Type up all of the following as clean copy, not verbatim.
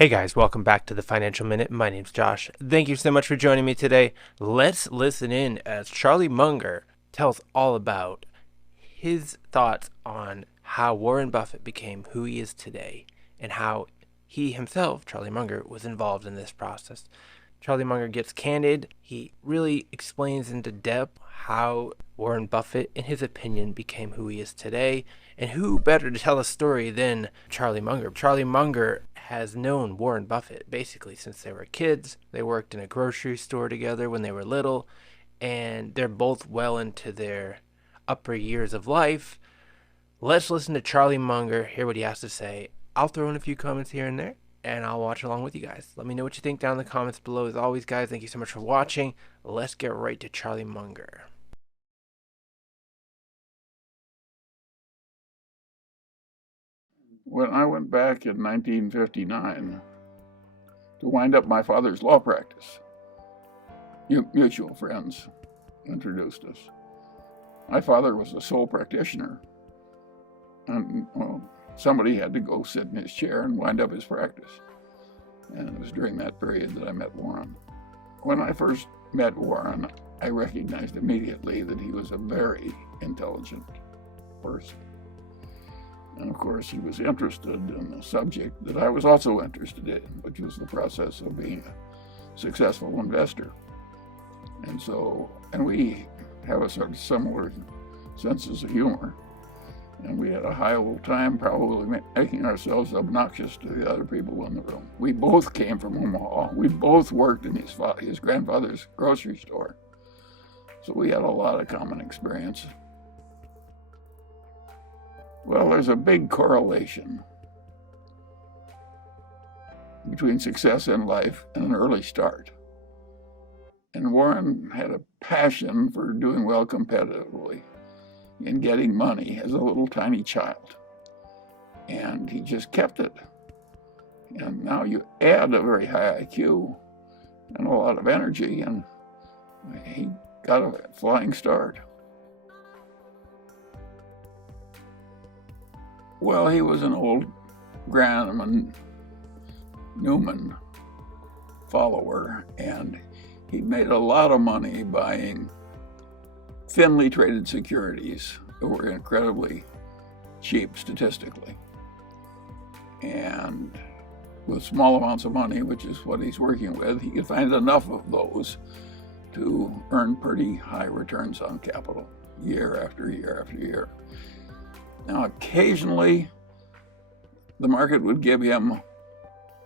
Hey guys, welcome back to the Financial Minute. My name's Josh. Thank you so much for joining me today. Let's listen in as Charlie Munger tells all about his thoughts on how Warren Buffett became who he is today and how he himself, Charlie Munger, was involved in this process. Charlie Munger gets candid. He really explains into depth how Warren Buffett, in his opinion, became who he is today. And who better to tell the story than Charlie Munger? Charlie Munger has known Warren Buffett basically since they were kids. They worked in a grocery store together when they were little, and they're both well into their upper years of life. Let's listen to Charlie Munger, hear what he has to say. I'll throw in a few comments here and there, and I'll watch along with you guys. Let me know what you think down in the comments below. As always, guys, thank you so much for watching. Let's get right to Charlie Munger. When I went back in 1959 to wind up my father's law practice, mutual friends introduced us. My father was the sole practitioner, and somebody had to go sit in his chair and wind up his practice. And it was during that period that I met Warren. When I first met Warren, I recognized immediately that he was a very intelligent person. And of course, he was interested in a subject that I was also interested in, which was the process of being a successful investor. And we have a sort of similar senses of humor. And we had a high old time probably making ourselves obnoxious to the other people in the room. We both came from Omaha. We both worked in his grandfather's grocery store. So we had a lot of common experience. Well, there's a big correlation between success in life and an early start. And Warren had a passion for doing well competitively and getting money as a little tiny child. And he just kept it. And now you add a very high IQ and a lot of energy, and he got a flying start. Well, he was an old Graham and Newman follower, and he made a lot of money buying thinly traded securities that were incredibly cheap statistically. And with small amounts of money, which is what he's working with, he could find enough of those to earn pretty high returns on capital year after year after year. Now, occasionally, the market would give him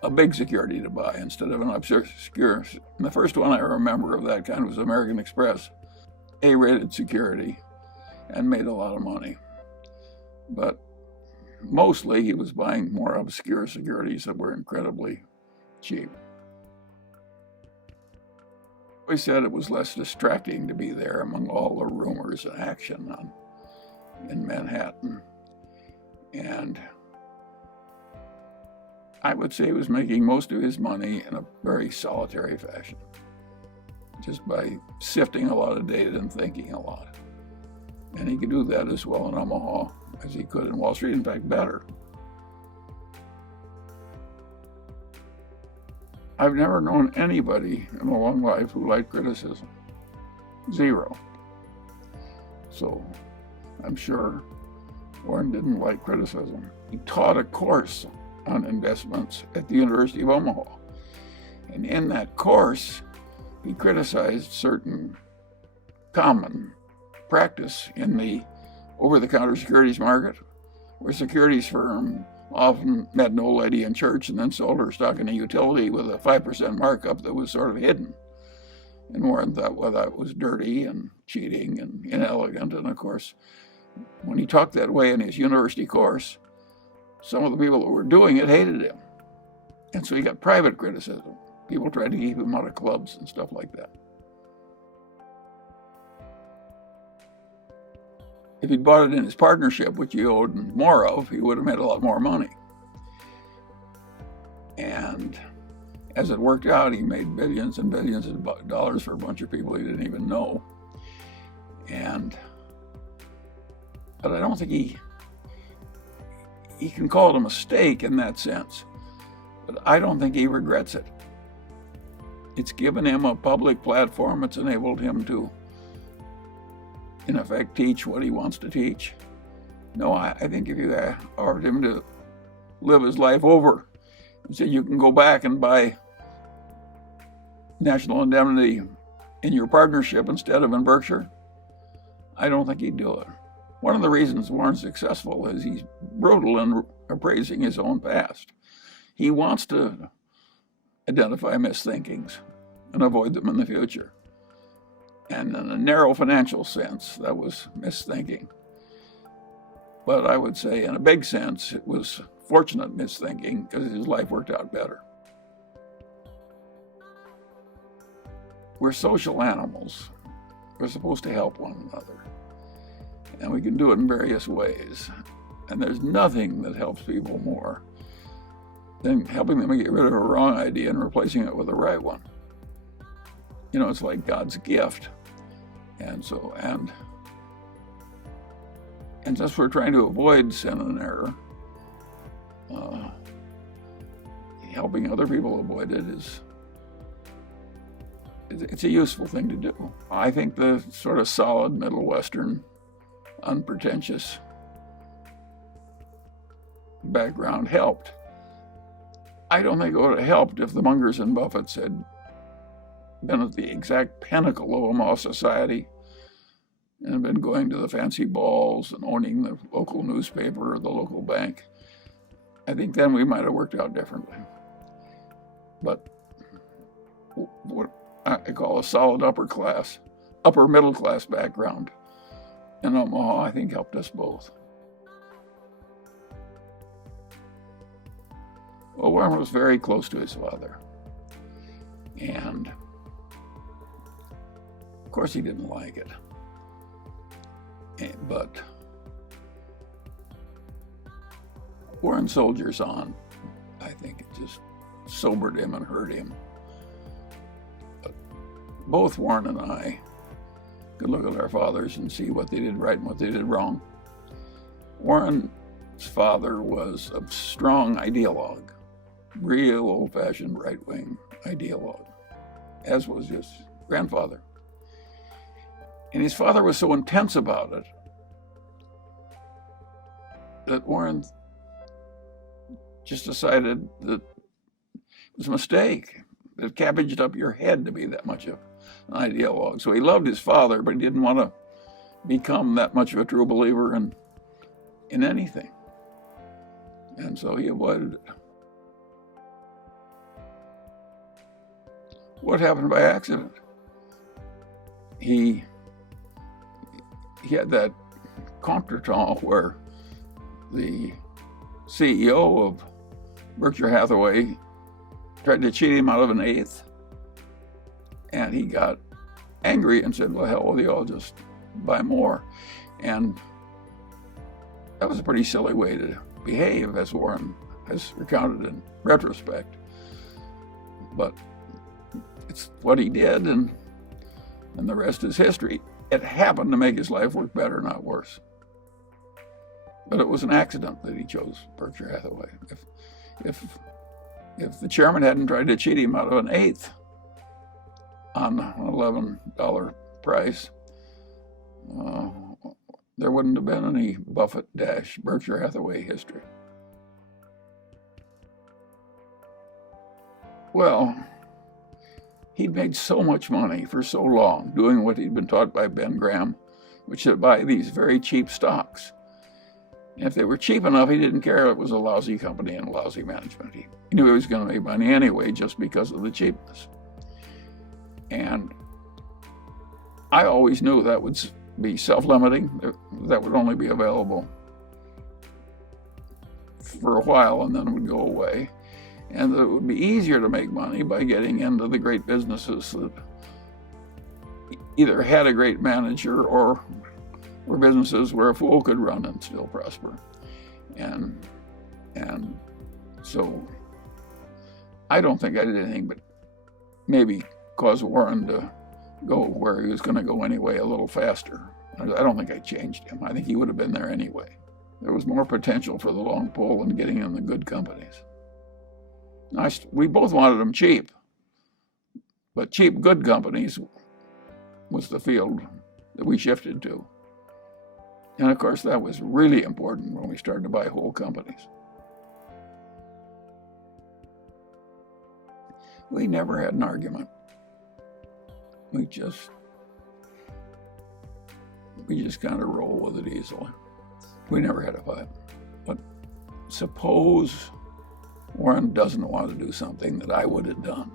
a big security to buy instead of an obscure. And the first one I remember of that kind was American Express, A-rated security, and made a lot of money. But mostly, he was buying more obscure securities that were incredibly cheap. We said it was less distracting to be there among all the rumors and action in Manhattan. And I would say he was making most of his money in a very solitary fashion, just by sifting a lot of data and thinking a lot. And he could do that as well in Omaha as he could in Wall Street, in fact, better. I've never known anybody in a long life who liked criticism. Zero. So I'm sure Warren didn't like criticism. He taught a course on investments at the University of Omaha. And in that course, he criticized certain common practice in the over-the-counter securities market, where securities firm often met an old lady in church and then sold her stock in a utility with a 5% markup that was sort of hidden. And Warren thought, well, that was dirty and cheating and inelegant. And of course, when he talked that way in his university course, some of the people who were doing it hated him. And so he got private criticism. People tried to keep him out of clubs and stuff like that. If he'd bought it in his partnership, which he owed more of, he would have made a lot more money. And as it worked out, he made billions and billions of dollars for a bunch of people he didn't even know. But I don't think he can call it a mistake in that sense. But I don't think he regrets it. It's given him a public platform. It's enabled him to, in effect, teach what he wants to teach. No, I think if you offered him to live his life over and said you can go back and buy National Indemnity in your partnership instead of in Berkshire, I don't think he'd do it. One of the reasons Warren's successful is he's brutal in appraising his own past. He wants to identify misthinkings and avoid them in the future. And in a narrow financial sense, that was misthinking. But I would say in a big sense, it was fortunate misthinking because his life worked out better. We're social animals. We're supposed to help one another. And we can do it in various ways. And there's nothing that helps people more than helping them get rid of a wrong idea and replacing it with a right one. You know, it's like God's gift. And since we're trying to avoid sin and error, helping other people avoid it it's a useful thing to do. I think the sort of solid Middle Western, unpretentious background helped. I don't think it would have helped if the Mungers and Buffetts had been at the exact pinnacle of a mall society and been going to the fancy balls and owning the local newspaper or the local bank. I think then we might have worked out differently. But what I call a solid upper middle class background in Omaha, I think helped us both. Well, Warren was very close to his father. And of course he didn't like it. But Warren soldiers on. I think it just sobered him and hurt him. But both Warren and I could look at our fathers and see what they did right and what they did wrong. Warren's father was a strong ideologue, real old-fashioned right-wing ideologue, as was his grandfather. And his father was so intense about it that Warren just decided that it was a mistake. It cabbaged up your head to be that much of an ideologue. So he loved his father, but he didn't want to become that much of a true believer in anything. And so he avoided it. What happened by accident? He had that contretemps where the CEO of Berkshire Hathaway tried to cheat him out of an eighth, and he got angry and said, well, hell with you, I'll just buy more. And that was a pretty silly way to behave, as Warren has recounted in retrospect. But it's what he did, and the rest is history. It happened to make his life work better, not worse. But it was an accident that he chose Berkshire Hathaway. If the chairman hadn't tried to cheat him out of an eighth on an $11 price, there wouldn't have been any Buffett-Berkshire Hathaway history. Well, he'd made so much money for so long doing what he'd been taught by Ben Graham, which is to buy these very cheap stocks. And if they were cheap enough, he didn't care if it was a lousy company and a lousy management. He knew he was going to make money anyway just because of the cheapness. And I always knew that would be self-limiting, that would only be available for a while and then it would go away. And that it would be easier to make money by getting into the great businesses that either had a great manager or were businesses where a fool could run and still prosper. And so I don't think I did anything but maybe cause Warren to go where he was going to go anyway a little faster. I don't think I changed him. I think he would have been there anyway. There was more potential for the long pole in getting in the good companies. We both wanted them cheap, but cheap good companies was the field that we shifted to. And of course, that was really important when we started to buy whole companies. We never had an argument. We just kind of roll with it easily. We never had a fight. But suppose Warren doesn't want to do something that I would have done.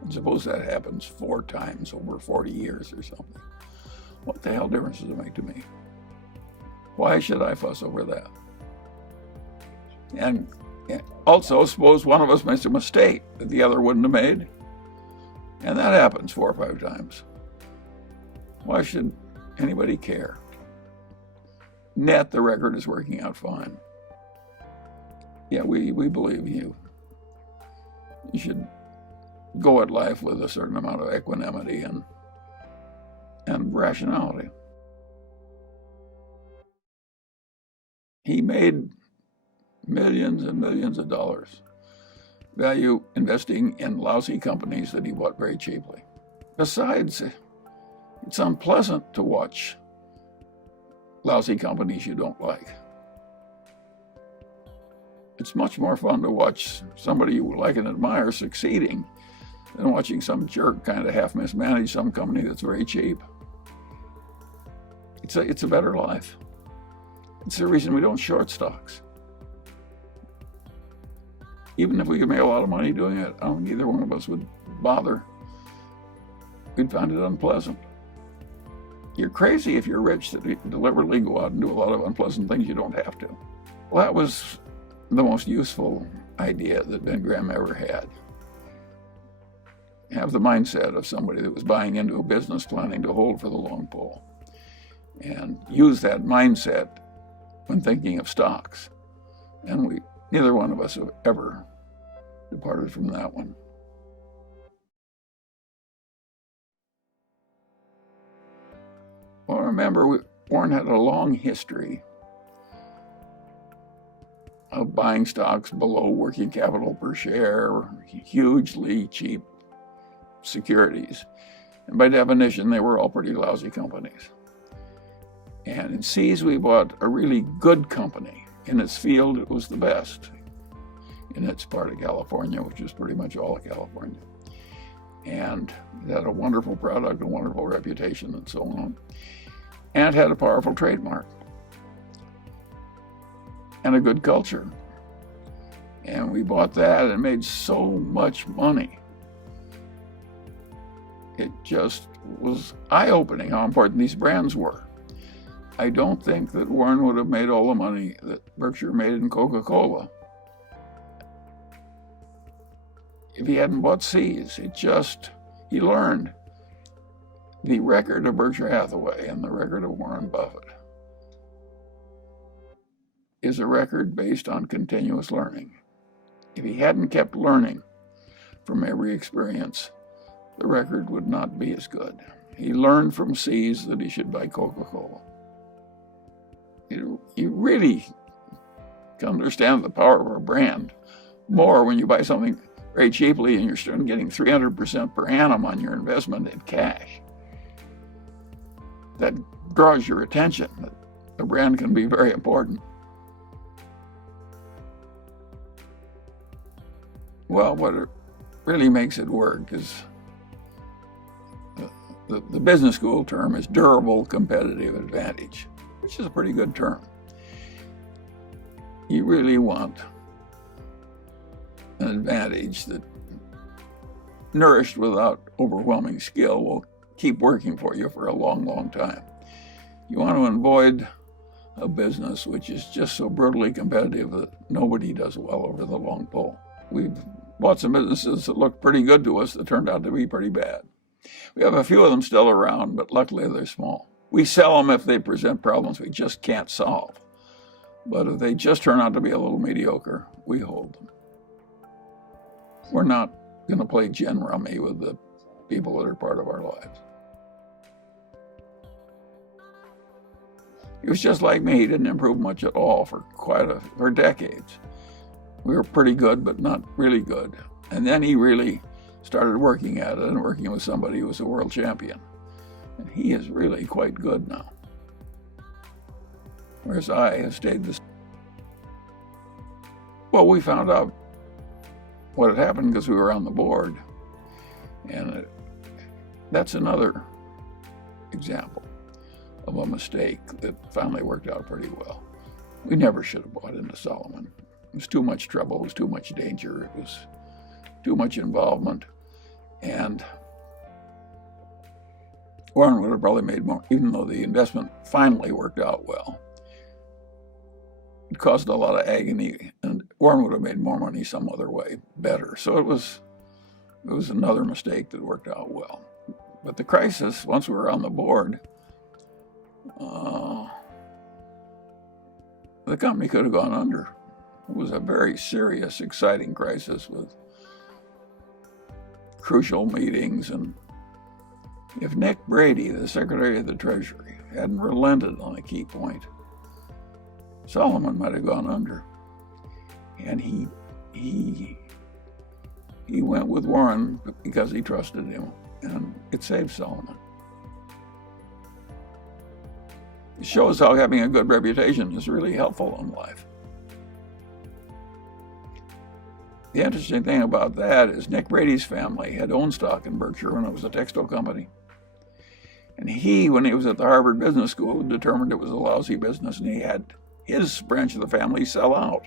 And suppose that happens 4 times over 40 years or something. What the hell difference does it make to me? Why should I fuss over that? And also, suppose one of us makes a mistake that the other wouldn't have made. And that happens 4 or 5 times. Why should anybody care? Net, the record is working out fine. Yeah, we believe you. You should go at life with a certain amount of equanimity and rationality. He made millions and millions of dollars value investing in lousy companies that he bought very cheaply. Besides, it's unpleasant to watch lousy companies you don't like. It's much more fun to watch somebody you like and admire succeeding than watching some jerk kind of half mismanage some company that's very cheap. It's a better life. It's the reason we don't short stocks. Even if we could make a lot of money doing it, I don't think either one of us would bother. We'd find it unpleasant. You're crazy if you're rich that you deliberately go out and do a lot of unpleasant things you don't have to. Well, that was the most useful idea that Ben Graham ever had. Have the mindset of somebody that was buying into a business planning to hold for the long pole. And use that mindset when thinking of stocks. And neither one of us have ever departed from that one. Well, remember, Warren had a long history of buying stocks below working capital per share, hugely cheap securities. And by definition, they were all pretty lousy companies. And in Seas, we bought a really good company. In its field, it was the best in its part of California, which is pretty much all of California. And it had a wonderful product, a wonderful reputation, and so on. And it had a powerful trademark and a good culture. And we bought that and made so much money. It just was eye-opening how important these brands were. I don't think that Warren would have made all the money that Berkshire made in Coca-Cola if he hadn't bought Seas. He learned. The record of Berkshire Hathaway and the record of Warren Buffett is a record based on continuous learning. If he hadn't kept learning from every experience, the record would not be as good. He learned from Seas that he should buy Coca-Cola. You really can understand the power of a brand more when you buy something very cheaply and you're still getting 300% per annum on your investment in cash. That draws your attention. The brand can be very important. Well, what really makes it work is the business school term is durable competitive advantage, which is a pretty good term. You really want an advantage that, nourished without overwhelming skill, will keep working for you for a long, long time. You want to avoid a business which is just so brutally competitive that nobody does well over the long pole. We've bought some businesses that looked pretty good to us that turned out to be pretty bad. We have a few of them still around, but luckily they're small. We sell them if they present problems we just can't solve. But if they just turn out to be a little mediocre, we hold them. We're not going to play gin rummy with the people that are part of our lives. He was just like me. He didn't improve much at all for decades. We were pretty good, but not really good. And then he really started working at it and working with somebody who was a world champion. And he is really quite good now. Whereas I have stayed the same. Well, we found out what had happened because we were on the board. And that's another example of a mistake that finally worked out pretty well. We never should have bought into Solomon. It was too much trouble, it was too much danger, it was too much involvement. And Warren would have probably made more, even though the investment finally worked out well. It caused a lot of agony, and Warren would have made more money some other way, better. So it was another mistake that worked out well. But the crisis, once we were on the board, the company could have gone under. It was a very serious, exciting crisis with crucial meetings. And if Nick Brady, the Secretary of the Treasury, hadn't relented on a key point, Solomon might have gone under. And he went with Warren because he trusted him, and it saved Solomon. It shows how having a good reputation is really helpful in life. The interesting thing about that is Nick Brady's family had owned stock in Berkshire when it was a textile company. And he, when he was at the Harvard Business School, determined it was a lousy business, and he had his branch of the family sell out.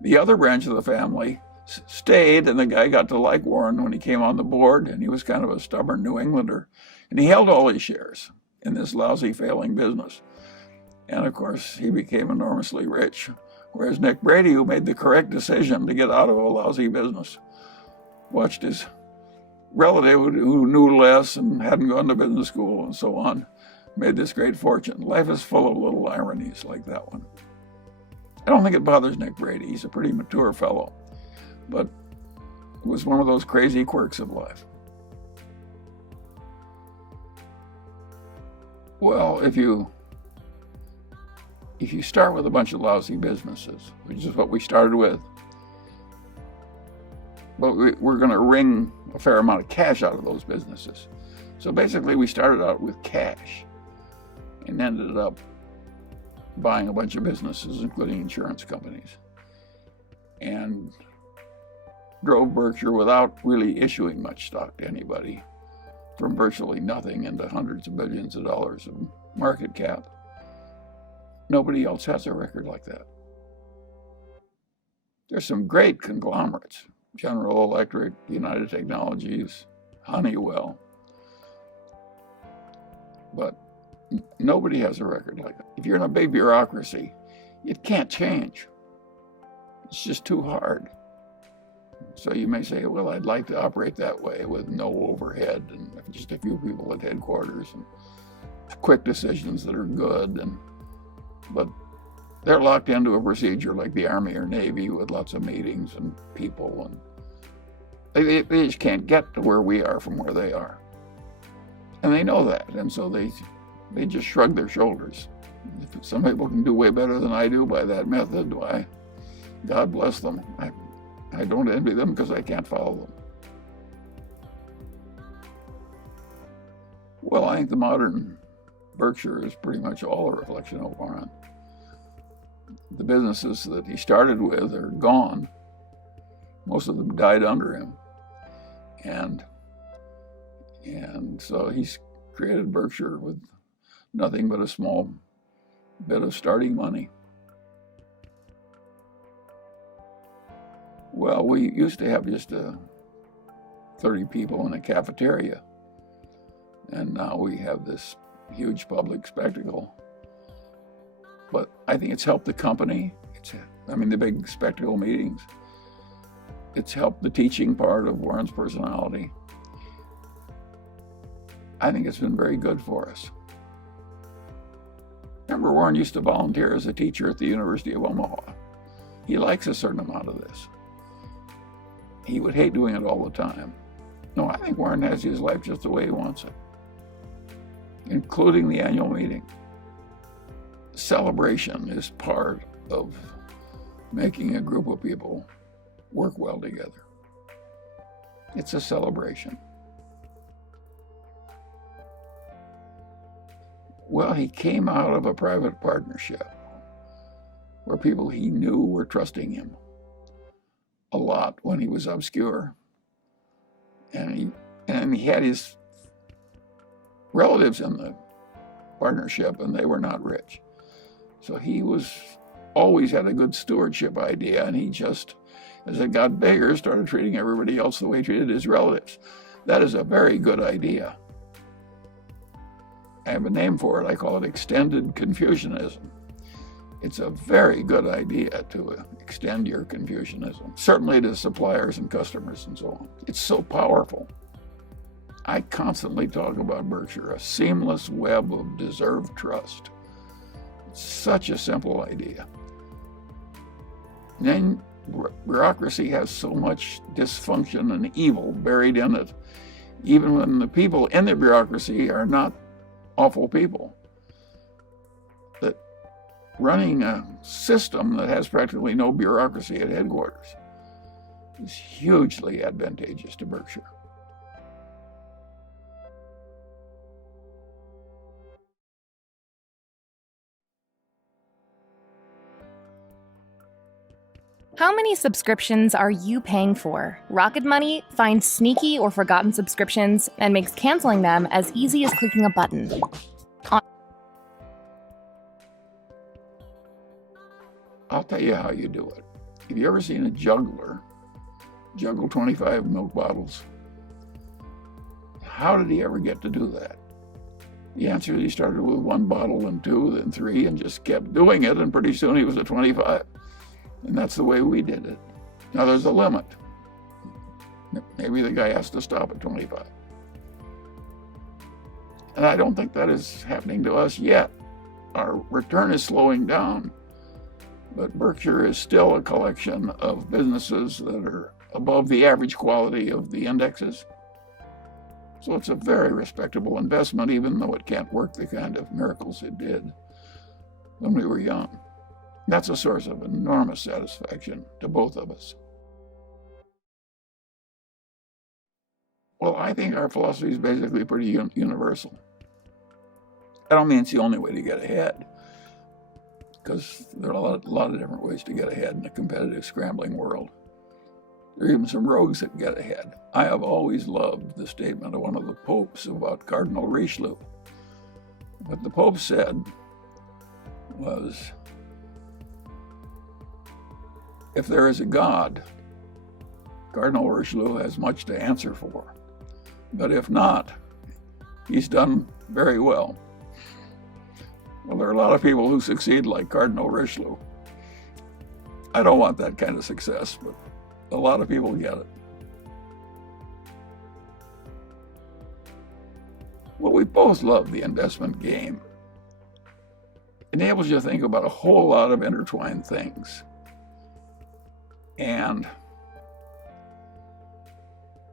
The other branch of the family stayed, and the guy got to like Warren when he came on the board, and he was kind of a stubborn New Englander. And he held all his shares in this lousy, failing business. And of course, he became enormously rich. Whereas Nick Brady, who made the correct decision to get out of a lousy business, watched his relative who knew less and hadn't gone to business school and so on, made this great fortune. Life is full of little ironies like that one. I don't think it bothers Nick Brady. He's a pretty mature fellow. But it was one of those crazy quirks of life. Well, if you start with a bunch of lousy businesses, which is what we started with, but we're going to wring a fair amount of cash out of those businesses. So basically, we started out with cash and ended up buying a bunch of businesses, including insurance companies, and drove Berkshire without really issuing much stock to anybody, from virtually nothing into hundreds of billions of dollars of market cap. Nobody else has a record like that. There's some great conglomerates, General Electric, United Technologies, Honeywell, but nobody has a record like that. If you're in a big bureaucracy, it can't change. It's just too hard. So you may say, well, I'd like to operate that way with no overhead and just a few people at headquarters and quick decisions that are good. But they're locked into a procedure like the Army or Navy with lots of meetings and people. And they just can't get to where we are from where they are. And they know that. And so they just shrug their shoulders. If some people can do way better than I do by that method, why, God bless them. I don't envy them because I can't follow them. Well, I think the modern Berkshire is pretty much all a reflection of Warren. The businesses that he started with are gone. Most of them died under him. And so he's created Berkshire with nothing but a small bit of starting money. Well, we used to have just 30 people in a cafeteria, and now we have this huge public spectacle. But I think it's helped the company. The big spectacle meetings. It's helped the teaching part of Warren's personality. I think it's been very good for us. Remember, Warren used to volunteer as a teacher at the University of Omaha. He likes a certain amount of this. He would hate doing it all the time. No, I think Warren has his life just the way he wants it, including the annual meeting. Celebration is part of making a group of people work well together. It's a celebration. Well, he came out of a private partnership where people he knew were trusting him a lot when he was obscure. And he had his relatives in the partnership, and they were not rich. So he always had a good stewardship idea, and he just, as it got bigger, started treating everybody else the way he treated his relatives. That is a very good idea. I have a name for it. I call it extended Confucianism. It's a very good idea to extend your Confucianism, certainly to suppliers and customers and so on. It's so powerful. I constantly talk about Berkshire, a seamless web of deserved trust. It's such a simple idea. And then bureaucracy has so much dysfunction and evil buried in it, even when the people in the bureaucracy are not awful people. That running a system that has practically no bureaucracy at headquarters is hugely advantageous to Berkshire. How many subscriptions are you paying for? Rocket Money finds sneaky or forgotten subscriptions and makes canceling them as easy as clicking a button. I'll tell you how you do it. Have you ever seen a juggler juggle 25 milk bottles? How did he ever get to do that? The answer is he started with 1 bottle, and 2, then 3, and just kept doing it, and pretty soon he was at 25. And that's the way we did it. Now there's a limit. Maybe the guy has to stop at 25. And I don't think that is happening to us yet. Our return is slowing down, but Berkshire is still a collection of businesses that are above the average quality of the indexes. So it's a very respectable investment, even though it can't work the kind of miracles it did when we were young. That's a source of enormous satisfaction to both of us. Well, I think our philosophy is basically pretty universal. I don't mean it's the only way to get ahead, because there are a lot of different ways to get ahead in a competitive, scrambling world. There are even some rogues that get ahead. I have always loved the statement of one of the popes about Cardinal Richelieu. What the Pope said was, if there is a God, Cardinal Richelieu has much to answer for. But if not, he's done very well. Well, there are a lot of people who succeed like Cardinal Richelieu. I don't want that kind of success, but a lot of people get it. Well, we both love the investment game. It enables you to think about a whole lot of intertwined things. And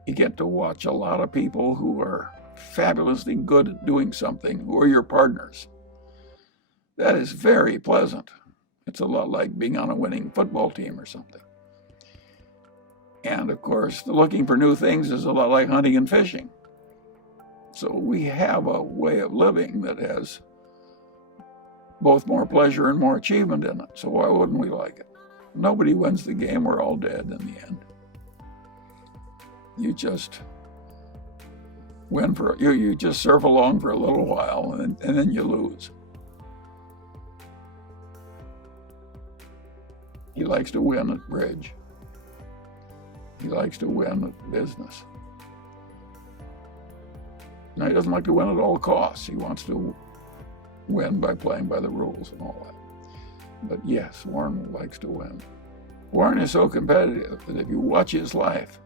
you get to watch a lot of people who are fabulously good at doing something, who are your partners. That is very pleasant. It's a lot like being on a winning football team or something. And of course, looking for new things is a lot like hunting and fishing. So we have a way of living that has both more pleasure and more achievement in it. So why wouldn't we like it? Nobody wins the game. We're all dead in the end. You just you just surf along for a little while, and then you lose. He likes to win at bridge. He likes to win at business. Now, he doesn't like to win at all costs. He wants to win by playing by the rules and all that. But yes, Warren likes to win. Warren is so competitive that if you watch his life,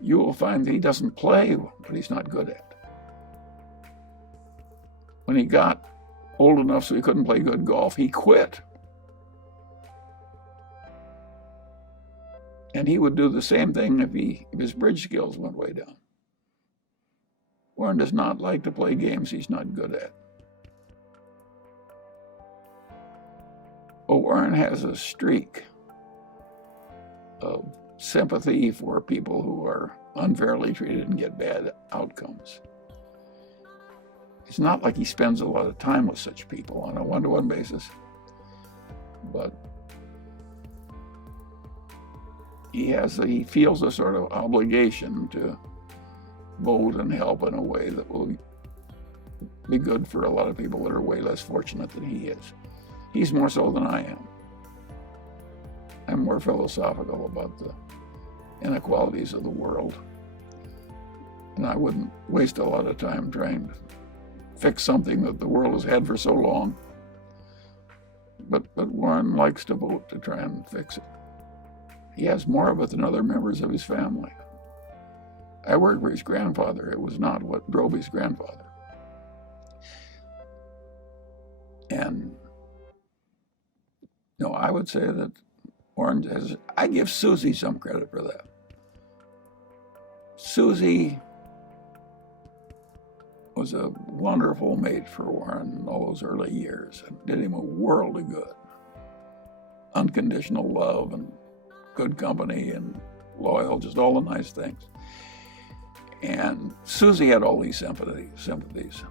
you will find that he doesn't play what he's not good at. When he got old enough so he couldn't play good golf, he quit. And he would do the same thing if his bridge skills went way down. Warren does not like to play games he's not good at. Well, Warren has a streak of sympathy for people who are unfairly treated and get bad outcomes. It's not like he spends a lot of time with such people on a one-to-one basis, but he feels a sort of obligation to vote and help in a way that will be good for a lot of people that are way less fortunate than he is. He's more so than I am. I'm more philosophical about the inequalities of the world. And I wouldn't waste a lot of time trying to fix something that the world has had for so long. But Warren likes to vote to try and fix it. He has more of it than other members of his family. I worked for his grandfather. It was not what drove his grandfather. And no, I would say that Warren has, I give Susie some credit for that. Susie was a wonderful mate for Warren in all those early years and did him a world of good. Unconditional love and good company and loyal, just all the nice things. And Susie had all these sympathies.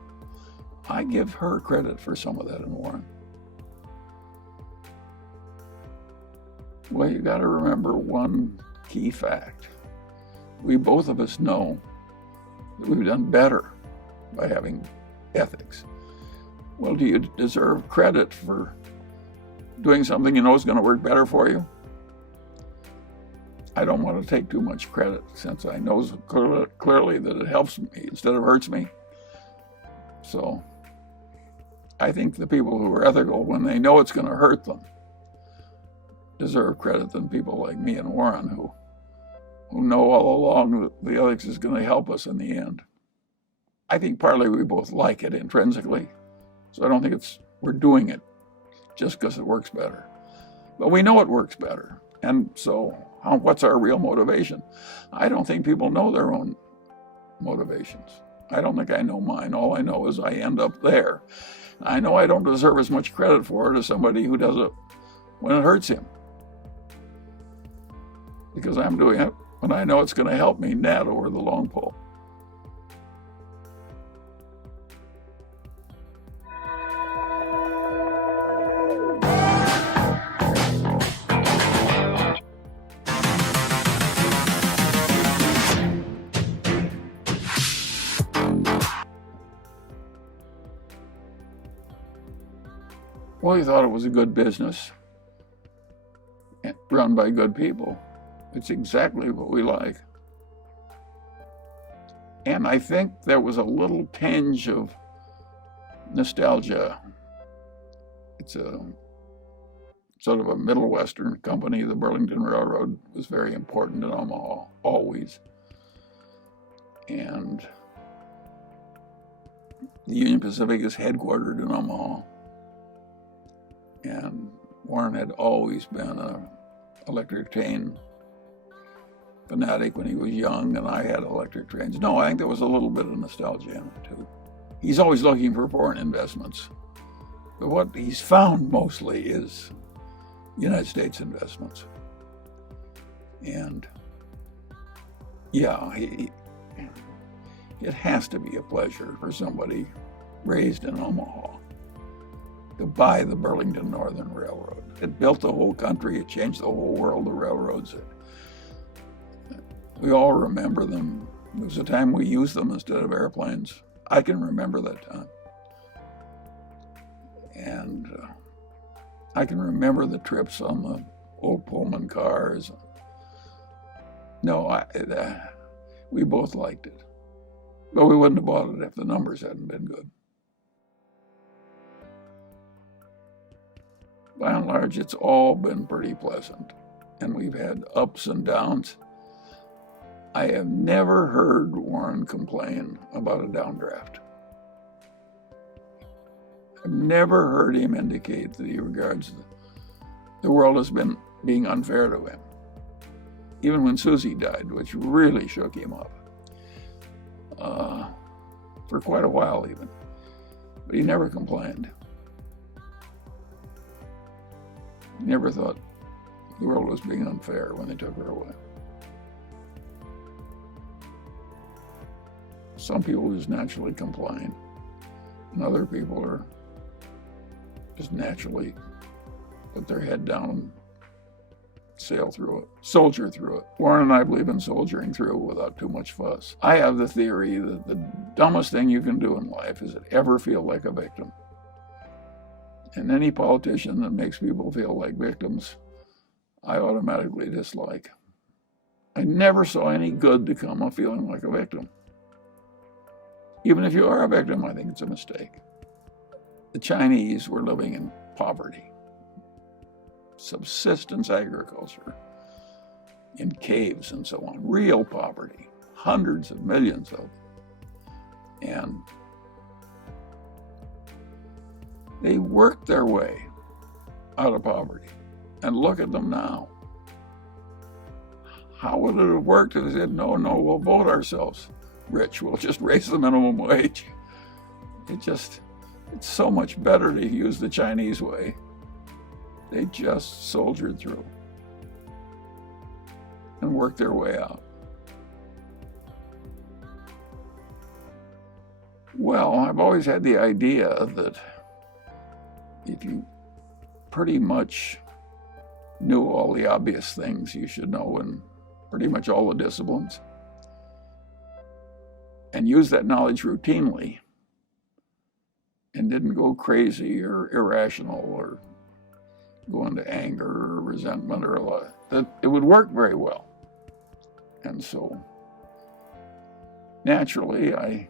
I give her credit for some of that in Warren. Well, you got to remember one key fact. We both of us know that we've done better by having ethics. Well, do you deserve credit for doing something you know is going to work better for you? I don't want to take too much credit since I know clearly that it helps me instead of hurts me. So I think the people who are ethical, when they know it's going to hurt them, deserve credit than people like me and Warren who know all along that the ethics is going to help us in the end. I think partly we both like it intrinsically, so I don't think we're doing it just because it works better. But we know it works better, and so what's our real motivation? I don't think people know their own motivations. I don't think I know mine. All I know is I end up there. I know I don't deserve as much credit for it as somebody who does it when it hurts him, because I'm doing it when I know it's going to help me net over the long pole. Well, he thought it was a good business run by good people. It's exactly what we like. And I think there was a little tinge of nostalgia. It's a sort of a Middle Western company. The Burlington Railroad was very important in Omaha, always. And the Union Pacific is headquartered in Omaha. And Warren had always been an electric train fanatic when he was young, and I had electric trains. No, I think there was a little bit of nostalgia in it too. He's always looking for foreign investments, but what he's found mostly is United States investments. And yeah, it has to be a pleasure for somebody raised in Omaha to buy the Burlington Northern Railroad. It built the whole country. It changed the whole world, the railroads. We all remember them. There was a time we used them instead of airplanes. I can remember that time. And I can remember the trips on the old Pullman cars. No, we both liked it. But we wouldn't have bought it if the numbers hadn't been good. By and large, it's all been pretty pleasant, and we've had ups and downs. I have never heard Warren complain about a downdraft. I've never heard him indicate that he regards the world as being unfair to him. Even when Susie died, which really shook him up, for quite a while even. But he never complained. He never thought the world was being unfair when they took her away. Some people just naturally complain, and other people are just naturally put their head down and sail through it, soldier through it. Warren and I believe in soldiering through without too much fuss. I have the theory that the dumbest thing you can do in life is to ever feel like a victim. And any politician that makes people feel like victims, I automatically dislike. I never saw any good to come of feeling like a victim. Even if you are a victim, I think it's a mistake. The Chinese were living in poverty, subsistence agriculture, in caves and so on, real poverty, hundreds of millions of them. And they worked their way out of poverty. And look at them now. How would it have worked if they said, no, we'll vote ourselves rich, we'll just raise the minimum wage? It's so much better to use the Chinese way. They just soldiered through and worked their way out. Well, I've always had the idea that if you pretty much knew all the obvious things you should know in pretty much all the disciplines, and use that knowledge routinely, and didn't go crazy or irrational or go into anger or resentment or a lot, that it would work very well. And so naturally I've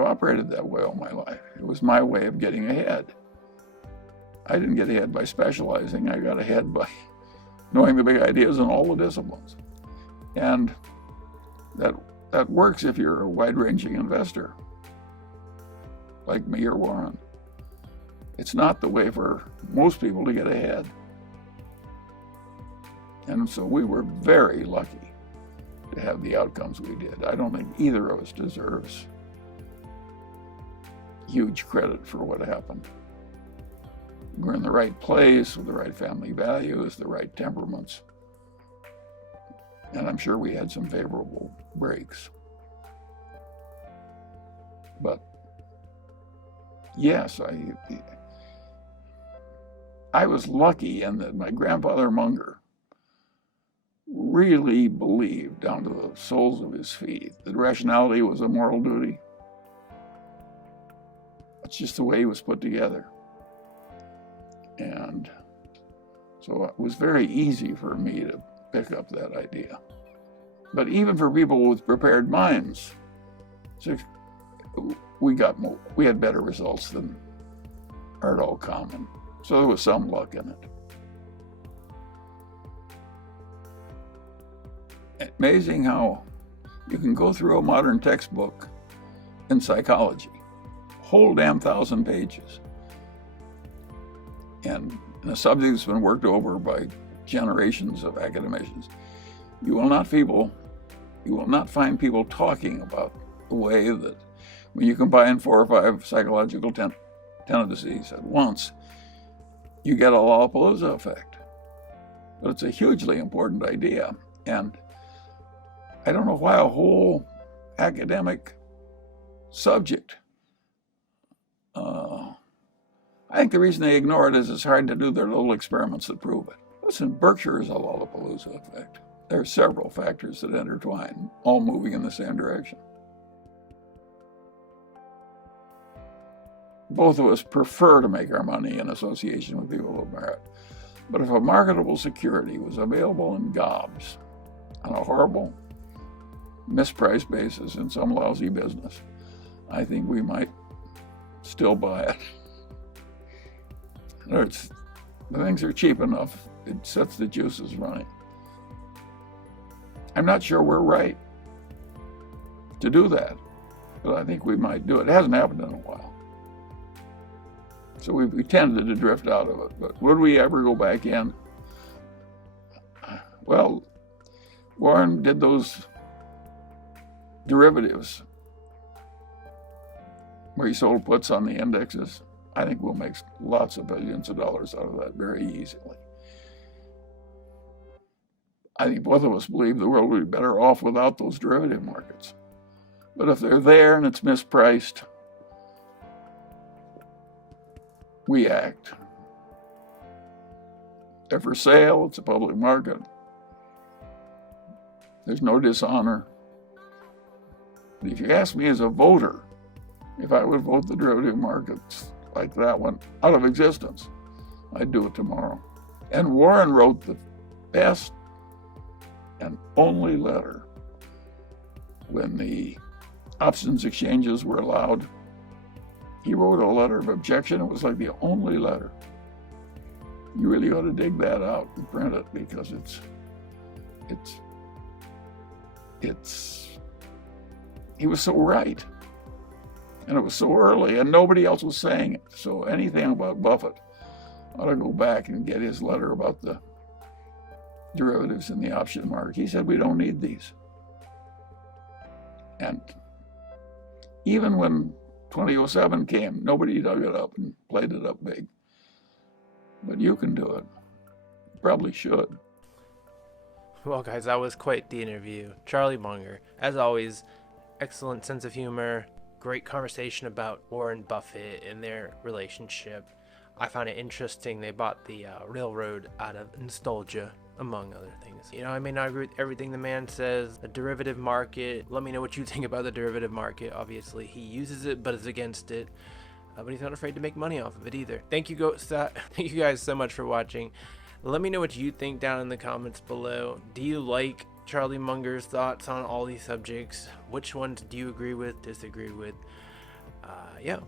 operated that way all my life. It was my way of getting ahead. I didn't get ahead by specializing. I got ahead by knowing the big ideas in all the disciplines. And that works if you're a wide-ranging investor, like me or Warren. It's not the way for most people to get ahead. And so we were very lucky to have the outcomes we did. I don't think either of us deserves huge credit for what happened. We're in the right place with the right family values, the right temperaments. And I'm sure we had some favorable breaks. But yes, I was lucky in that my grandfather Munger really believed down to the soles of his feet that rationality was a moral duty. It's just the way he was put together. And so it was very easy for me to pick up that idea. But even for people with prepared minds, we had better results than are at all common. So there was some luck in it. Amazing how you can go through a modern textbook in psychology, whole damn 1,000 pages, and in a subject that's been worked over by generations of academicians. You will not find people talking about the way that when you combine 4 or 5 psychological tendencies at once, you get a Lollapalooza effect. But it's a hugely important idea. And I don't know why a whole academic subject, I think the reason they ignore it is it's hard to do their little experiments that prove it. Listen, Berkshire is a Lollapalooza effect. There are several factors that intertwine, all moving in the same direction. Both of us prefer to make our money in association with people of merit. But if a marketable security was available in gobs on a horrible, mispriced basis in some lousy business, I think we might still buy it. The things are cheap enough, it sets the juices running. I'm not sure we're right to do that, but I think we might do it. It hasn't happened in a while. So we tended to drift out of it, but would we ever go back in? Well, Warren did those derivatives where he sold puts on the indexes. I think we'll make lots of billions of dollars out of that very easily. I think both of us believe the world would be better off without those derivative markets. But if they're there and it's mispriced, we act. They're for sale, it's a public market. There's no dishonor. But if you ask me as a voter, if I would vote the derivative markets like that one out of existence, I'd do it tomorrow. And Warren wrote the best and only letter when the options exchanges were allowed. He wrote a letter of objection. It was like the only letter. You really ought to dig that out and print it, because he was so right. And it was so early, and nobody else was saying it. So anything about Buffett, ought to go back and get his letter about the derivatives in the option market. He said, we don't need these. And even when 2007 came, nobody dug it up and played it up big. But you can do it. You probably should. Well, guys, that was quite the interview. Charlie Munger, as always, excellent sense of humor, great conversation about Warren Buffett and their relationship. I found it interesting they bought the railroad out of nostalgia, among other things. You know, I may not agree with everything the man says. The derivative market, let me know what you think about the derivative market. Obviously, he uses it, but is against it. But he's not afraid to make money off of it either. Thank you guys so much for watching. Let me know what you think down in the comments below. Do you like Charlie Munger's thoughts on all these subjects? Which ones do you agree with, disagree with? Yeah,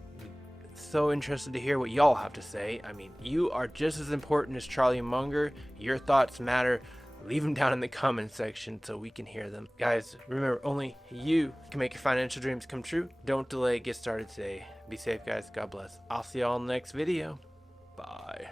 so interested to hear what y'all have to say. I mean, you are just as important as Charlie Munger. Your thoughts matter. Leave them down in the comment section so we can hear them. Guys, remember, only you can make your financial dreams come true. Don't delay. Get started today. Be safe, guys. God bless. I'll see y'all in the next video. Bye.